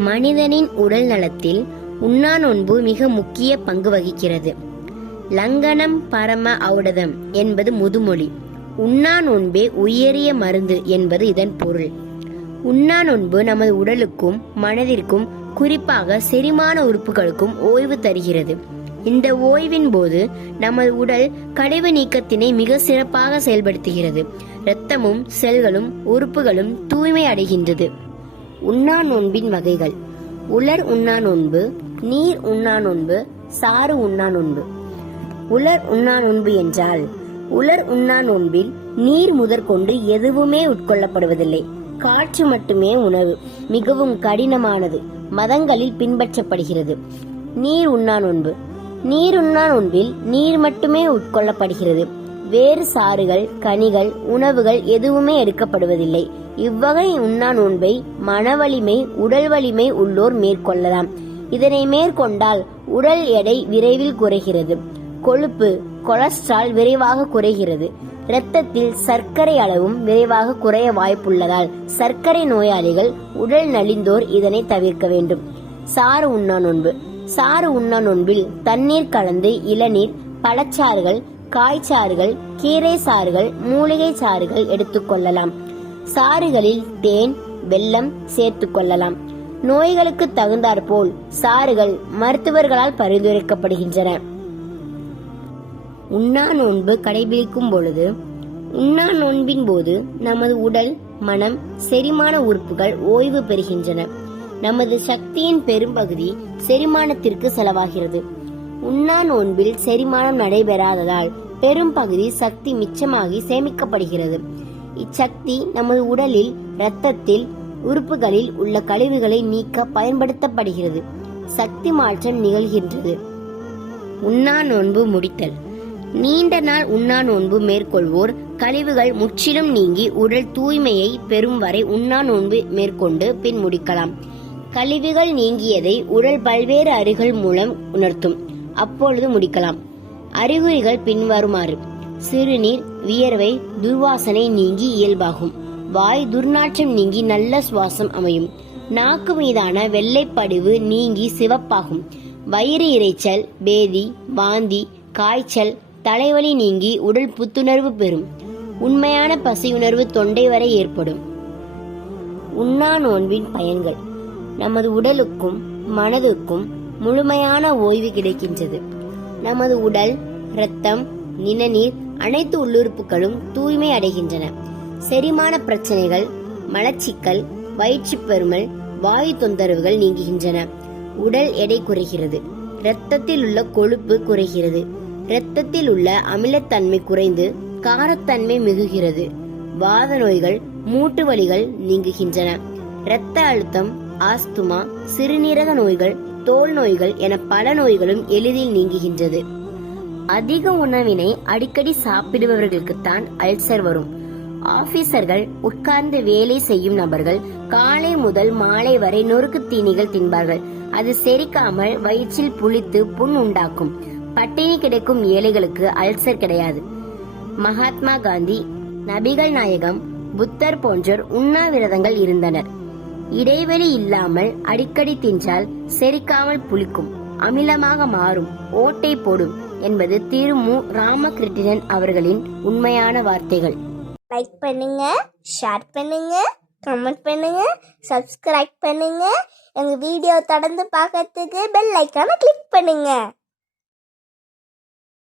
மனிதனின் உடல் நலத்தில் உண்ணா நோன்பு மிக முக்கிய பங்கு வகிக்கிறது. லங்கனம் பரம ஔடதம் என்பது முதுமொழி. உண்ணா நோன்பே உயரிய மருந்து என்பது இதன் பொருள். உண்ணா நோன்பு நமது உடலுக்கும் மனதிற்கும் குறிப்பாக செரிமான உறுப்புகளுக்கும் ஓய்வு தருகிறது. இந்த ஓய்வின் போது நமது உடல் கழிவு நீக்கத்தினை மிக சிறப்பாக செயல்படுத்துகிறது. இரத்தமும் செல்களும் உறுப்புகளும் தூய்மை அடைகின்றது. உண்ணா நோன்பின் வகைகள்: உலர் உண்ணா நோன்பு, நீர் உண்ணா நோன்பு, சாறு உண்ணா நோன்பு. உலர் உண்ணா நோன்பு என்றால், உலர் உண்ணா நோன்பில் நீர் முதற்கொண்டு எதுவுமே உட்கொள்ளப்படுவதில்லை. காற்று மட்டுமே உணவு. மிகவும் கடினமானது. மதங்களில் பின்பற்றப்படுகிறது. நீர் உண்ணா நோன்பு: நீர் உண்ணா நோன்பில் நீர் மட்டுமே உட்கொள்ளப்படுகிறது. வேறு சாறுகள், கனிகள், உணவுகள் எதுவுமே எடுக்கப்படுவதில்லை. இவ்வகை உண்ணா நோன்பை மன வலிமை, உடல் வலிமை உள்ளோர் மேற்கொள்ளலாம். இதனை மேற்கொண்டால் உடல் எடை விரைவில் குறைகிறது. கொழுப்பு, கொலஸ்ட்ரால் விரைவாக குறைகிறது. இரத்தத்தில் சர்க்கரை அளவும் விரைவாக குறைய வாய்ப்புள்ளதால் சர்க்கரை நோயாளிகள், உடல் நலிந்தோர் இதனை தவிர்க்க வேண்டும். சாறு உண்ணா நோன்பு: சாறு உண்ணா நோன்பில் தண்ணீர் கலந்து இளநீர், பழச்சாறுகள், காய்ச்சாறுகள், கீரை சாறுகள், மூலிகை சாறுகள் எடுத்துக்கொள்ளலாம். சாறுகளில் தேன், வெல்லம் சேர்த்துக் கொள்ளலாம். நோய்களுக்கு தகுந்தாற்போல் சாறுகள் மருத்துவர்களால் பரிந்துரைக்கப்படுகின்றன. உண்ணா நோன்பு கடைபிடிக்கும் பொழுது, உண்ணா நோன்பின் போது நமது உடல், மனம், செரிமான உறுப்புகள் ஓய்வு பெறுகின்றன. நமது சக்தியின் பெரும்பகுதி செரிமானத்திற்கு செலவாகிறது. உண்ணா நோன்பில் செரிமானம் நடைபெறாததால் பெரும் பகுதி சக்தி மிச்சமாகி சேமிக்கப்படுகிறது. இச்சக்தி நமது உடலில், இரத்தத்தில், உறுப்புகளில் உள்ள கழிவுகளை நீக்க பயன்படுத்தப்படுகிறது. சக்தி மாற்றம் நிகழ்கின்றது. உண்ணா நோன்பு முடித்தல்: நீண்ட நாள் உண்ணா நோன்பு மேற்கொள்வோர் கழிவுகள் முற்றிலும் நீங்கி உடல் தூய்மையை பெறும் வரை உண்ணா நோன்பு மேற்கொண்டு பின் முடிக்கலாம். கழிவுகள் நீங்கியதை உடல் பல்வேறு அறிகுறிகள் மூலம் உணர்த்தும். அப்பொழுது முடிக்கலாம். அறிகுறிகள் பின்வருமாறு: சிறுநீர், வியர்வை, துர்வாசனை நீங்கி இயல்பாகும். வாய் துர்நாற்றம் நீங்கி நல்ல சுவாசம் அமையும். நாக்கு மீதான வெள்ளைப்படிவு நீங்கி சிவப்பாகும். வயிறு இரைச்சல், பேதி, வாந்தி, காய்ச்சல், தலைவலி நீங்கி உடல் புத்துணர்வு பெறும். உண்மையான பசியுணர்வு தொண்டை வரை ஏற்படும். உண்ணா நோன்பின் பயன்கள்: நமது உடலுக்கும் மனதுக்கும் முழுமையான ஓய்வு கிடைக்கின்றது. நமது உடல், இரத்தம், நிணநீர் அனைத்து உள்ளுறுப்புகளும் தூய்மை அடைகின்றன. செரிமான பிரச்சனைகள், மலச்சிக்கல், வயிற்றுப்பெருமல், வாயு தொந்தரவுகள் நீங்குகின்றன. உடல் எடை குறைகிறது. இரத்தத்தில் உள்ள கொழுப்பு குறைகிறது. இரத்தத்தில் உள்ள அமிலத்தன்மை குறைந்து காரத்தன்மை மிகுகிறது. வாத நோய்கள், மூட்டு வலிகள் நீங்குகின்றன. இரத்த அழுத்தம், ஆஸ்துமா, சிறுநீரக நோய்கள், தோல் நோய்கள் என பல நோய்களும் எளிதில் நீங்குகின்றது. அதிக உணவினை அடிக்கடி சாப்பிடுபவர்களுக்குத்தான் அல்சர் வரும். ஆபீசர்கள், உட்கார்ந்து வேலை செய்யும் நபர்கள் காலை முதல் மாலை வரை நொறுக்கு தீனிகள் தின்பார்கள். அது செரிக்காமல் வயிற்றில் புளித்து புண் உண்டாக்கும். பட்டினி கிடைக்கும் ஏழைகளுக்கு அல்சர் கிடையாது. மகாத்மா காந்தி, நபிகள் நாயகம், புத்தர் போன்றோர் உண்ணாவிரதங்கள் இருந்தனர். இடைவெளி இல்லாமல் அடிக்கடி தின்றால் செரிக்காமல் புளிக்கும், அமிலமாக மாறும், ஓட்டை போடும் என்பது திரு மு. ராமகிருஷ்ணன் அவர்களின் உண்மையான வார்த்தைகள். லைக் பண்ணுங்க, ஷேர் பண்ணுங்க, கமெண்ட் பண்ணுங்க, சப்ஸ்கிரைப் பண்ணுங்க. எங்க வீடியோ தொடர்ந்து பார்க்கறதுக்கு பெல் ஐக்கானை கிளிக் பண்ணுங்க.